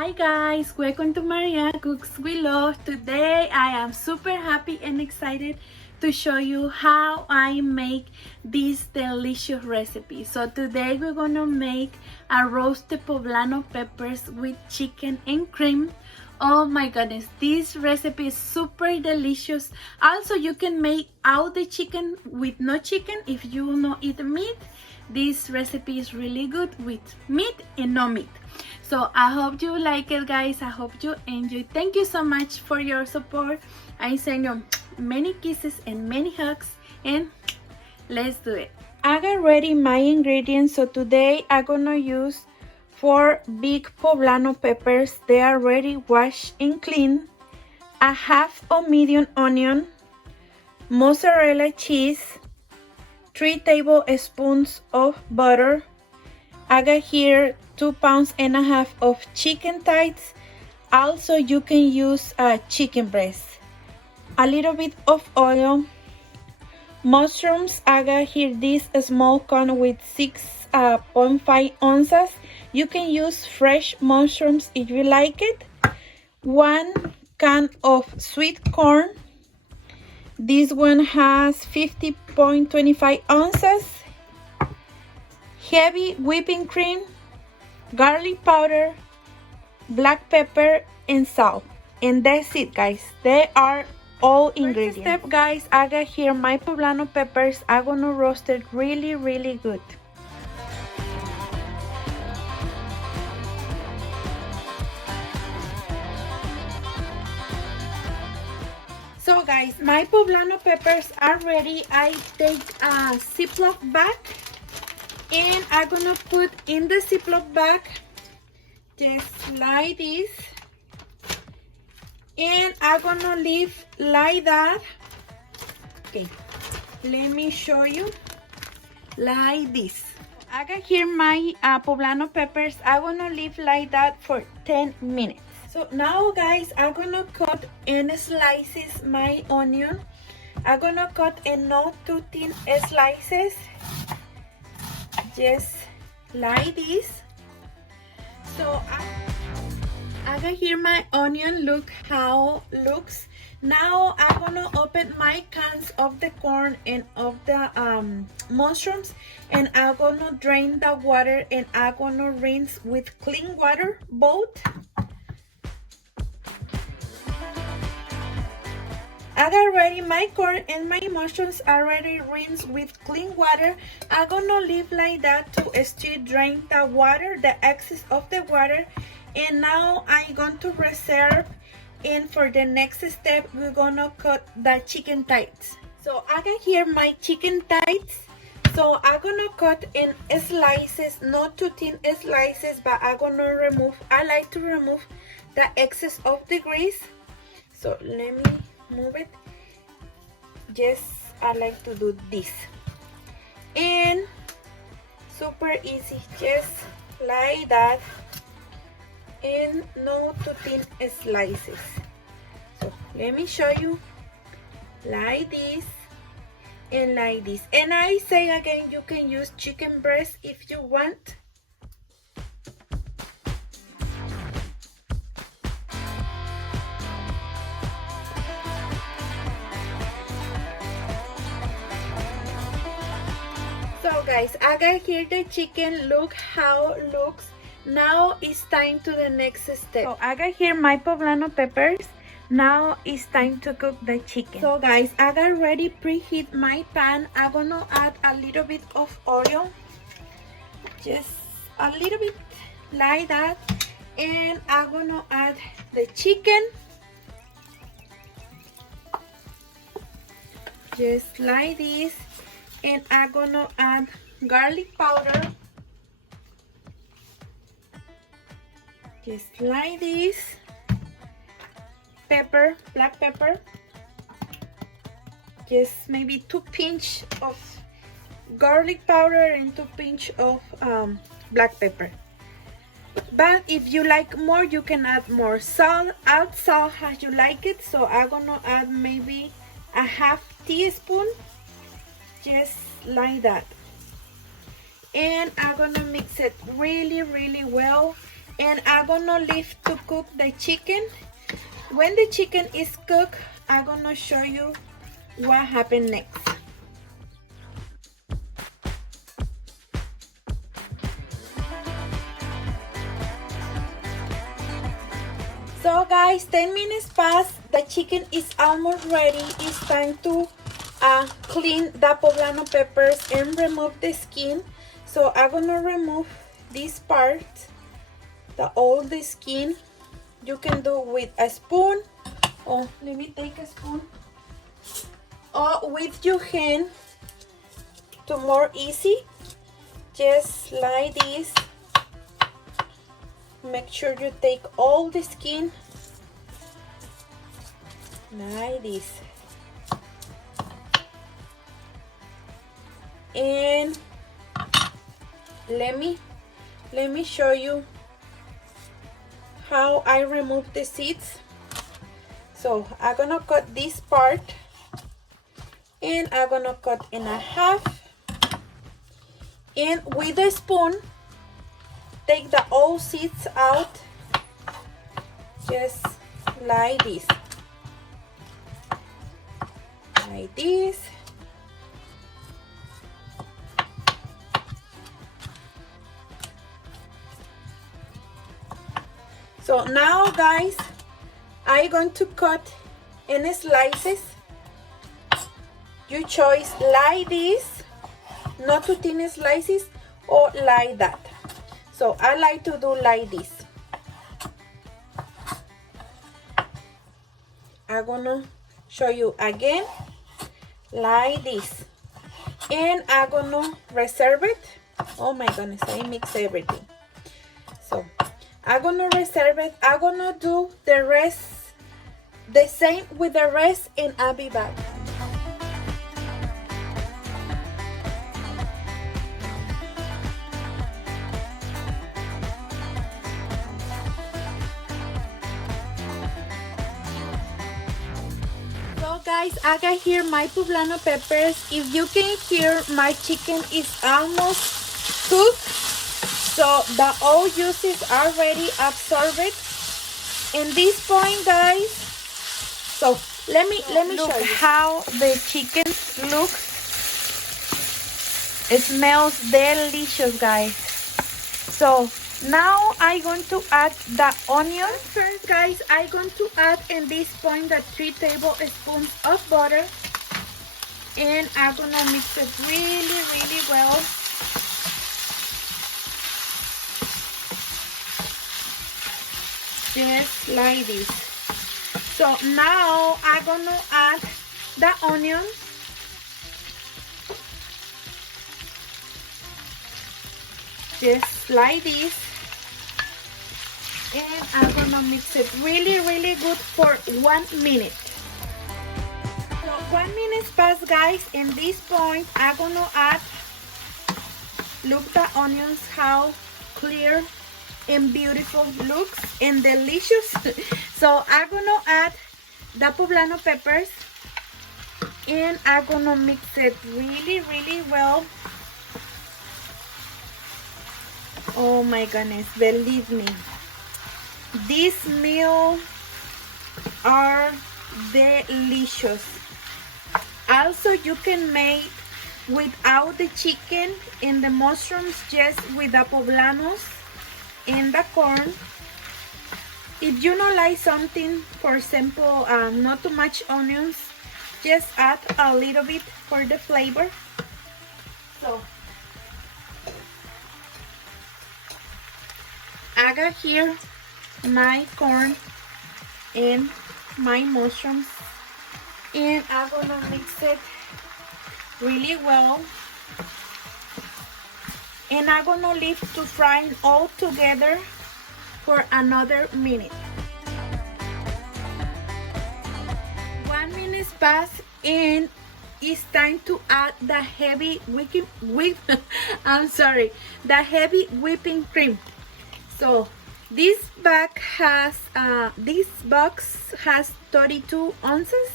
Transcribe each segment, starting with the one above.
Hi guys, welcome to Maria Cooks with Love. Today I am super happy and excited to show you how I make this delicious recipe. So today we're gonna make a roasted poblano peppers with chicken and cream. Oh my goodness, this recipe is super delicious. Also, you can make out the chicken with no chicken if you don't eat meat. This recipe is really good with meat and no meat. So I hope you like it, guys. I hope you enjoy. Thank you so much for your support. I send you many kisses and many hugs, and let's do it. I got ready my ingredients. So today I'm gonna use 4 big poblano peppers. They are already washed and clean. A half a medium onion, mozzarella cheese, 3 tablespoons of butter. I got here 2.5 pounds of chicken thighs. Also, you can use chicken breast. A little bit of oil. Mushrooms, I got here this small cone with 6.5 ounces. You can use fresh mushrooms if you like it. 1 can of sweet corn. This one has 50.25 ounces. Heavy whipping cream, garlic powder, black pepper, and salt. And that's it, guys. They are all ingredients. First step, guys, I got here my poblano peppers. I'm gonna roast it really good. So guys, my poblano peppers are ready. I take a Ziploc bag and I'm gonna put in the Ziploc bag just like this, and I'm gonna leave like that. Okay, let me show you like this. I got here my poblano peppers. I'm gonna leave like that for 10 minutes. So now, guys, I'm gonna cut in slices my onion. I'm gonna cut in not too thin slices, just like this. So I got here my onion. Look how looks. Now I'm gonna open my cans of the corn and of the mushrooms, and I'm gonna drain the water, and I'm gonna rinse with clean water both. I got ready my corn and my mushrooms already rinsed with clean water. I'm gonna leave like that to still drain the water, the excess of the water. And now I'm going to reserve, and for the next step we're gonna cut the chicken thighs. So I got here my chicken thighs. So I'm gonna cut in slices, not too thin slices, but I like to remove the excess of the grease. So let me move it. Just I like to do this, and super easy, just like that, and no too thin slices. So let me show you like this and like this. And I say again, you can use chicken breast if you want. So guys, I got here the chicken. Look how it looks. Now it's time to the next step. So I got here my poblano peppers. Now it's time to cook the chicken. So guys, I got ready preheat my pan. I'm gonna add a little bit of oil, just a little bit like that, and I'm gonna add the chicken just like this. And I'm gonna add garlic powder, just like this. Pepper, black pepper, just maybe 2 pinch of garlic powder and 2 pinch of black pepper. But if you like more, you can add more salt. Add salt as you like it. So I'm gonna add maybe a half teaspoon, just like that. And I'm gonna mix it really well. and I'm gonna leave to cook the chicken. When the chicken is cooked, I'm gonna show you what happened next. So guys, 10 minutes passed. The chicken is almost ready. It's time to clean the poblano peppers and remove the skin. So I'm gonna remove this part, all the skin. You can do with a spoon, or let me take a spoon, or with your hand to more easy. Just like this. Make sure you take all the skin like this. And let me show you how I remove the seeds. So I'm gonna cut this part and I'm gonna cut in a half, and with a spoon take the old seeds out, just like this, like this. So now guys, I'm going to cut in slices. You choose like this, not too thin slices, or like that. So I like to do like this. I'm gonna show you again, like this. And I'm gonna reserve it. Oh my goodness, I mix everything. So I'm gonna reserve it. I'm gonna do the rest, the same with the rest, and I'll be back. Guys, I got here my poblano peppers. If you can hear, my chicken is almost cooked, so the oil juices are already absorbed. In this point, guys, so let me show you how the chicken looks. It smells delicious, guys. So now I'm going to add the onion. First guys, I'm going to add in this point the 3 tablespoons of butter, and I'm gonna mix it really well. Just like this. So now I'm gonna add the onion. Just like this. And I'm gonna mix it really good for 1 minute. So 1 minute passed, guys. In this point, I'm gonna add, look the onions, how clear and beautiful looks and delicious. So I'm gonna add the poblano peppers, and I'm gonna mix it really well. Oh my goodness, believe me, these meals are delicious. Also, you can make without the chicken and the mushrooms, just with the poblanos and the corn. If you don't like something, for example, not too much onions, just add a little bit for the flavor. So I got here my corn and my mushrooms, and I'm gonna mix it really well, and I'm gonna leave to fry all together for another minute. 1 minute passed, and it's time to add the heavy the heavy whipping cream. So this box has 32 ounces.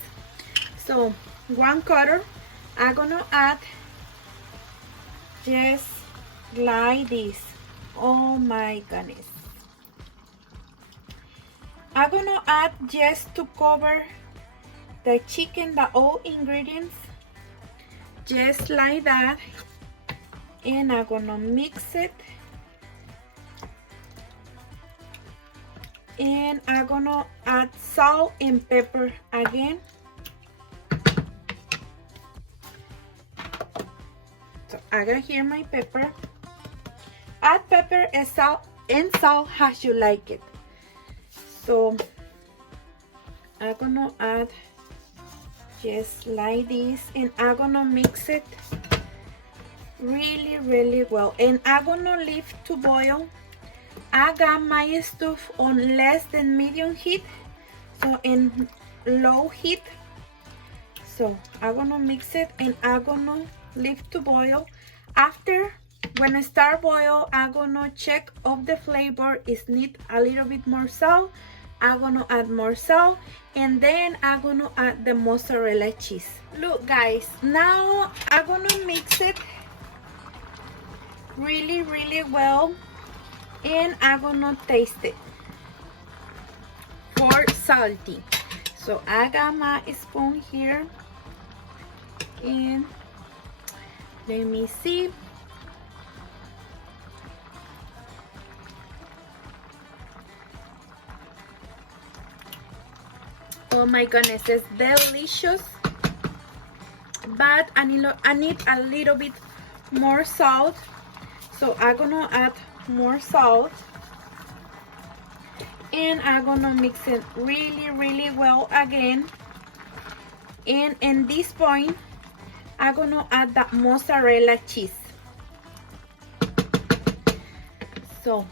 So 1/4 I'm gonna add, just like this. Oh my goodness, I'm gonna add just to cover the chicken, the all ingredients, just like that, and I'm gonna mix it, and I'm gonna add salt and pepper again. So I got here my pepper. Add pepper and salt as you like it. So I'm gonna add just like this, and I'm gonna mix it really well, and I'm gonna leave to boil. I got my stove on less than medium heat, so in low heat. So I'm gonna mix it, and I'm gonna leave to boil. After, when I start boil, I'm gonna check if the flavor is need a little bit more salt. I'm gonna add more salt, and then I'm gonna add the mozzarella cheese. Look guys, now I'm gonna mix it really well, and I'm gonna taste it for salty. So I got my spoon here, and let me see. Oh my goodness, it's delicious, but I need a little bit more salt, so I'm gonna add more salt, and I'm gonna mix it really well again. And in this point, I'm gonna add that mozzarella cheese. So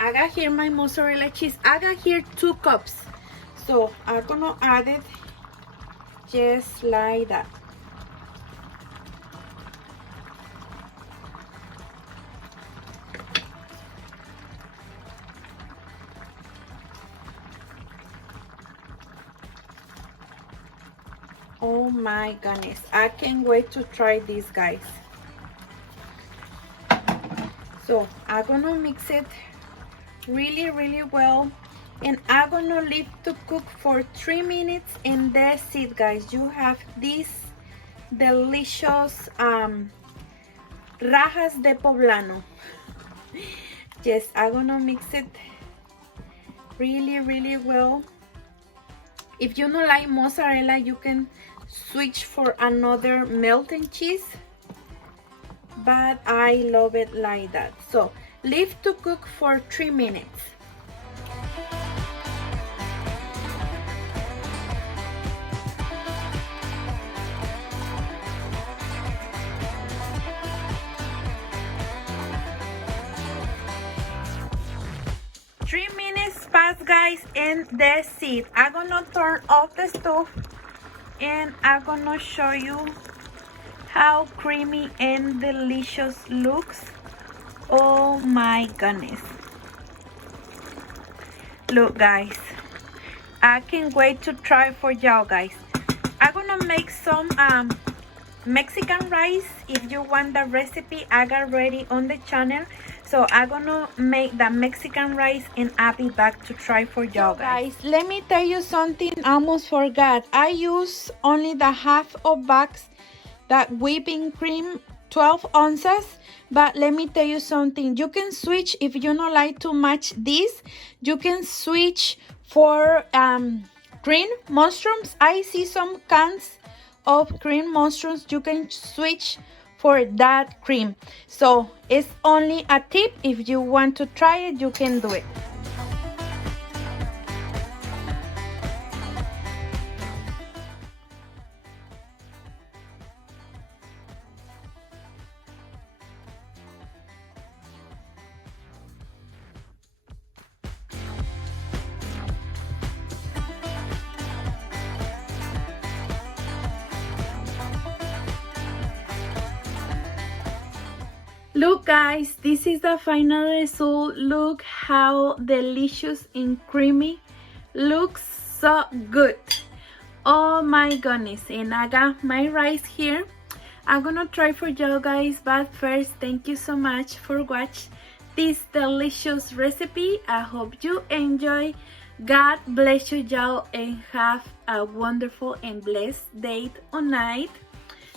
I got here my mozzarella cheese. I got here 2 cups. So I'm gonna add it just like that. Oh my goodness, I can't wait to try this, guys. So I'm gonna mix it really well, and I'm gonna leave to cook for 3 minutes, and that's it, guys. You have this delicious rajas de poblano. Yes, I'm gonna mix it really well. If you don't like mozzarella, you can switch for another melted cheese, but I love it like that. So leave to cook for 3 minutes. Passed, guys, and that's it. I'm gonna turn off the stove, and I'm gonna show you how creamy and delicious looks. Oh my goodness. Look guys, I can't wait to try for y'all, guys. I'm gonna make some Mexican rice. If you want the recipe, I got ready on the channel. So I'm gonna make the Mexican rice, and I'll be back to try for y'all, guys. Let me tell you something I almost forgot. I use only the half of bags, that whipping cream, 12 ounces. But let me tell you something. You can switch, if you don't like to match this, you can switch for cream mushrooms. I see some cans of cream mushrooms. You can switch for that cream. So it's only a tip. If you want to try it, you can do it. Look guys, this is the final result. Look how delicious and creamy. Looks so good. Oh my goodness. And I got my rice here. I'm gonna try for y'all guys, but first, thank you so much for watching. this delicious recipe. I hope you enjoy. God bless you y'all and have a wonderful and blessed day or night.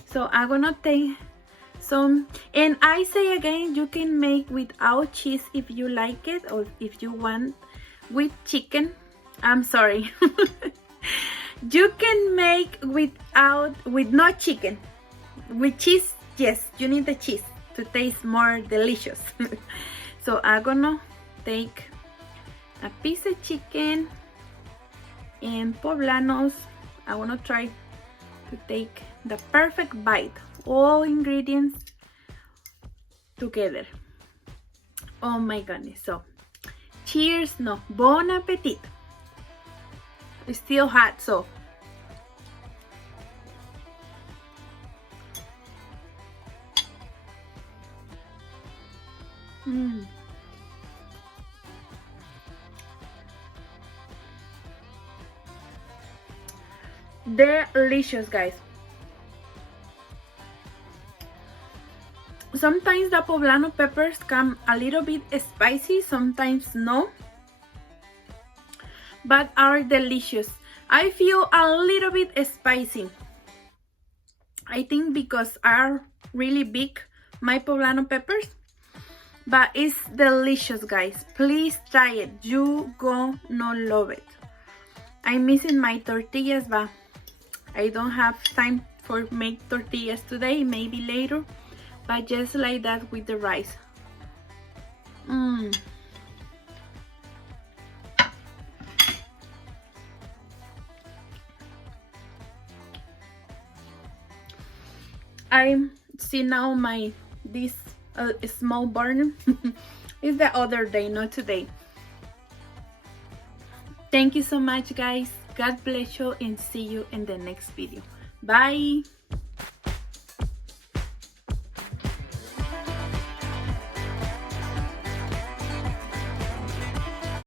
So I'm gonna take some, and I say again, you can make without cheese if you like it, or if you want with chicken. I'm sorry. You can make with no chicken. With cheese, yes, you need the cheese to taste more delicious. So I'm gonna take a piece of chicken and poblanos. I wanna try to take the perfect bite, all ingredients together. Oh my goodness. So cheers, no, bon appetit. It's still hot, so delicious, guys. Sometimes the poblano peppers come a little bit spicy, sometimes no, but are delicious. I feel a little bit spicy, I think because are really big, my poblano peppers, but it's delicious, guys. Please try it, you gonna love it. I'm missing my tortillas, but I don't have time for make tortillas today, maybe later, but just like that with the rice. I see now this small burn. It's the other day, not today. Thank you so much, guys. God bless you and see you in the next video. Bye.